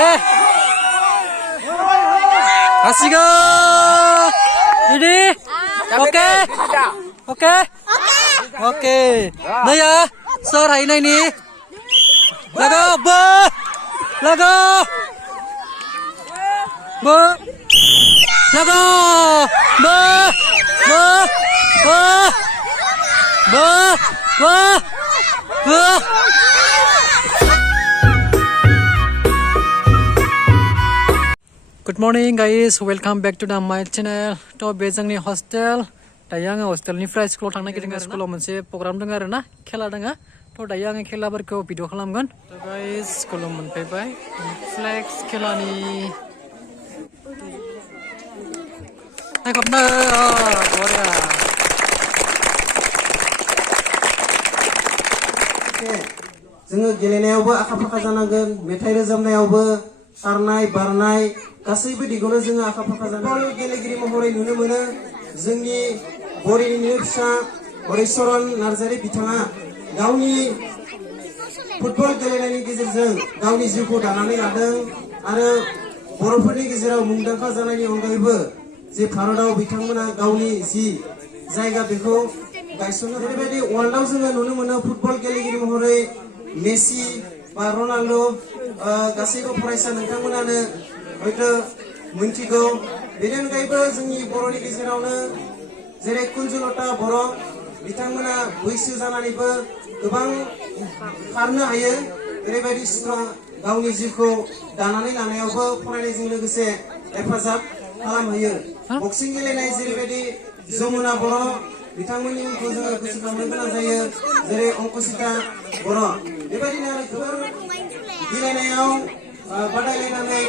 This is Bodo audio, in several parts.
네. 아시가. Ready? Okay. Okay. Okay. Naya, sir hãy này nè. Lago, bơ. Lago. Bơ. Lago. Bơ. Bơ. Bơ. Bơ. Bơ. Bơ. Good morning guys, welcome back to my channel. To bezangni hostel. Dayang hostel ni फ्राय स्कुलाव थांनो नागिरदों स्कुलाव मोनसे प्रग्राम दङ आरो ना खेला दङ थ' दायो आङो खेलाफोरखौ भिडिअ खालामगोन थ' गाइस स्कुलाव मोनफैबाय फ्लेक्स खेलानि नायखबनो बरिया जोङो गेलेनायावबो आखा फाखा जानांगोन मेथाइ रोजाबनायावबो खारनाय बारनाय गासैबो दिगावनो जोङो आखा फाखा जानांगोन गेलेगिरि महरै नुनो मोनो जोंनि बरिनिनो फिसा हरिचरन नार्जारि बिथाङा गावनि फुटबल गेलेनायनि गेजेरजों गावनि जिउखौ दानानै लादों आरो बर'फोरनि गेजेराव मुंदांखा जानायनि अनगायैबो जे भारताव बिथांमोना गावनि जि जायगा बेखौ गायसननो बेबायदि वर्ल्डआव जोङो नुनो मोनो फुटबल गेलेगिरि महरै मेसि बा रनाल्ड' गासैबो फरायसा नोंथांमोनानो हयथ' मिन्थिगौ बेनि अनगायैबो जोंनि बर'नि गेजेरावनो जेरै कुन्जुलता बर' बिथांमोना बैसो जानानैबो गोबां खारनो हायो ओरैबायदि स्ट्रं गावनि जिउखौ दानानै लानायावबो फरायनायजों लोगोसे हेफाजाब खालामहोयो बक्सिं गेलेनाय जेरैबायदि जमुना बर' बिथांमोननि मुंखौ जोङो गोसोखांनो गोनां जायो जेरै अंकुसिता बर' बेबायदिनो आरो गोबां गेलेनायाव बादायलायनानै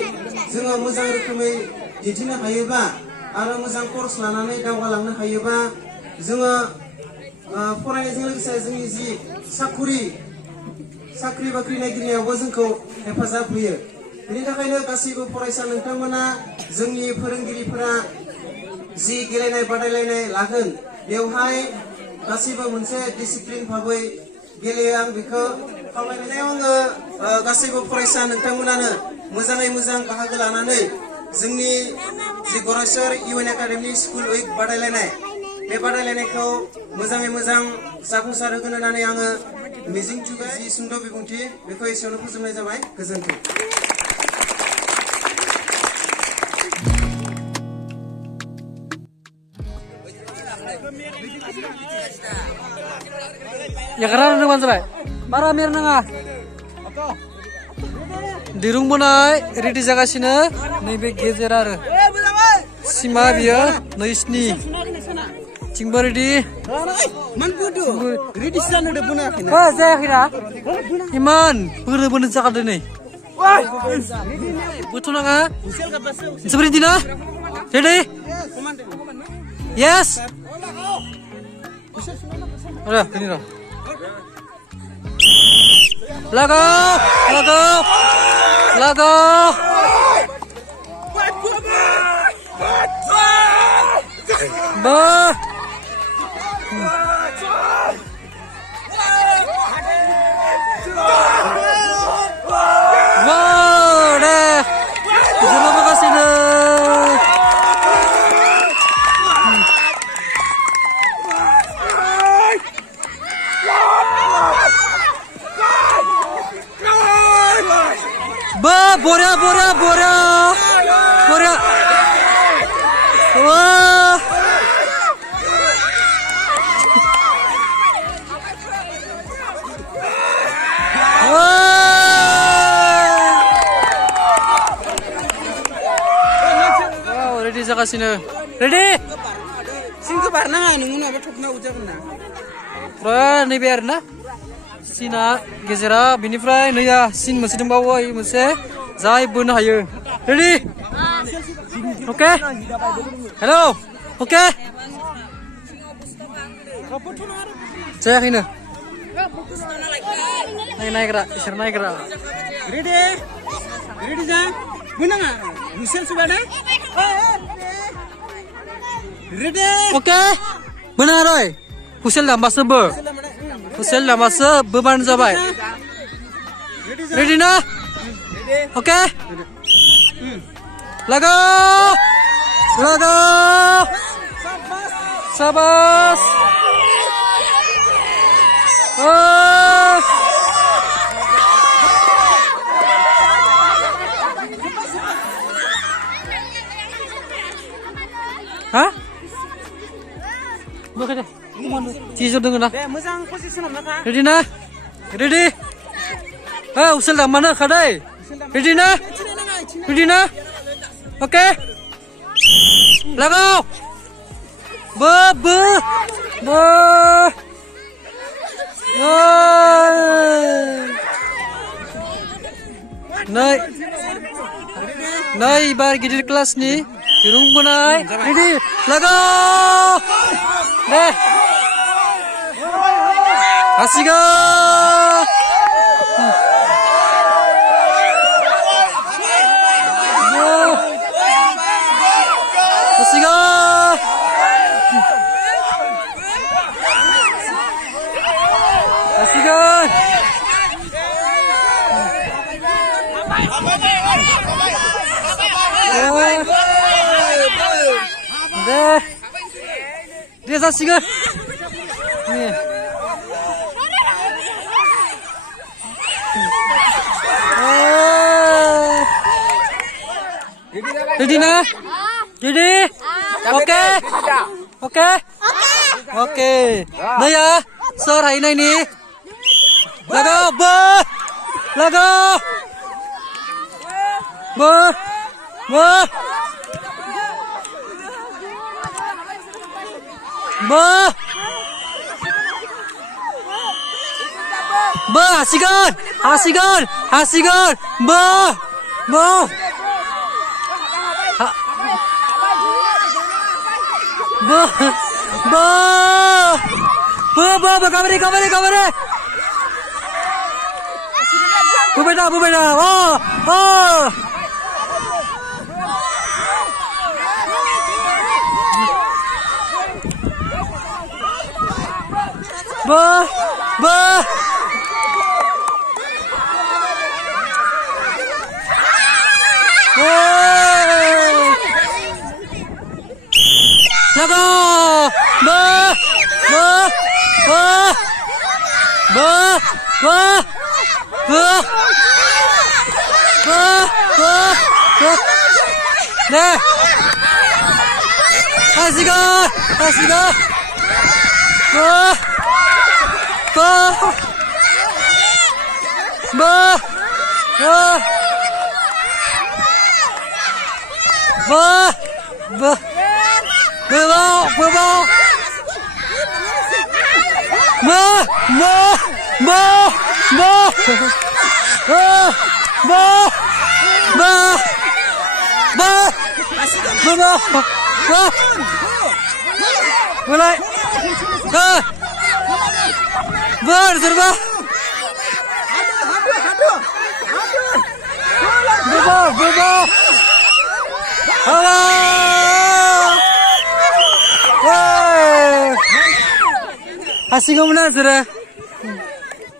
जोङो मोजां रोखोमै दिन्थिनो हायोबा आरो मोजां कर्स लानानै दावगालांनो हायोबा जोङो फरायनायजों लोगोसे जोंनि जि साख्रि बाख्रि नागिरनायावबो जोंखौ हेफाजाब होयो बेनि थाखायनो गासैबो फरायसा नोंथांमोना जोंनि फोरोंगिरिफोरा जि गेलेनाय बादायलायनाय लागोन बेवहाय गासैबो मोनसे डिसिप्लिन भाबै गेलेयो आं बेखौ खावलायनायाव आङो गासैबो फरायसा नोंथांमोनानो मोजाङै मोजां बाहागो लानानै जोंनि जि गरेस्वर इउएन एकाडेमि स्कुल उइक बादायलायनाय बे बादायलायनायखौ मोजाङै मोजां जाफुंसार होगोन होननानै आङो मिजिंथिबाय जि सुंद' बिबुंथि बेखौ एसेयावनो फोजोबनाय जाबाय गोजोन्थों Yakraran dengan serai, para mirnanga. Dirung bunai, ready jaga sini, nih beg gezerar. Sima biya, noisni. Cingbar ready. manpudu ready sana udah bunai Wah, saya kira. Iman, bener-bener jaga deh nih. Betul nggak? Seperti ini, ready? Yes. Udah, ini loh. Lago. Bah. Wow, deh. Terima kasih deh. Boria. Wah. Wow, ready jaga sini. Ready? singko barna nunggu apa thokna ujakan na Pra nih biar na. Sina gezera binifrai naya sin masih dembawa ini masih zai bun hayu. Ready? Okay? Hello? Okay? Saya ini. Naik gerak, isir naik gerak. Ready jang? Guna nggak? Misal sudah ada? Ready? Okay? Benar oi. Husel dah masa beban zabai. Ready na? Okay. Lago. Lago. Sabas. Oh. Hah? Bukan deh. Tisu dengan dah. Ready na? Ready? Usul dah mana kadai? Ready na? Ready na? Okay. Lago. Be. Nay bar gidir kelas ni. Jurung menai. Ready? Lago. Deh. Asiga. Asiga. Asiga. Deh. Dia asiga. Ni. Ready na? Ready? Okay. Okay. Okay. Naya, sir hai nai ni. Lago, ba. Lago. Ba. Ba. Ba. Ba, hasigan. Hasigan. Hasigan. Ba. Ba. Kamera. Bu beda. Oh. Ba. Lago. Deh. Asiga. Mulai. Serba. Berubah. Halo. Asing mana sudah?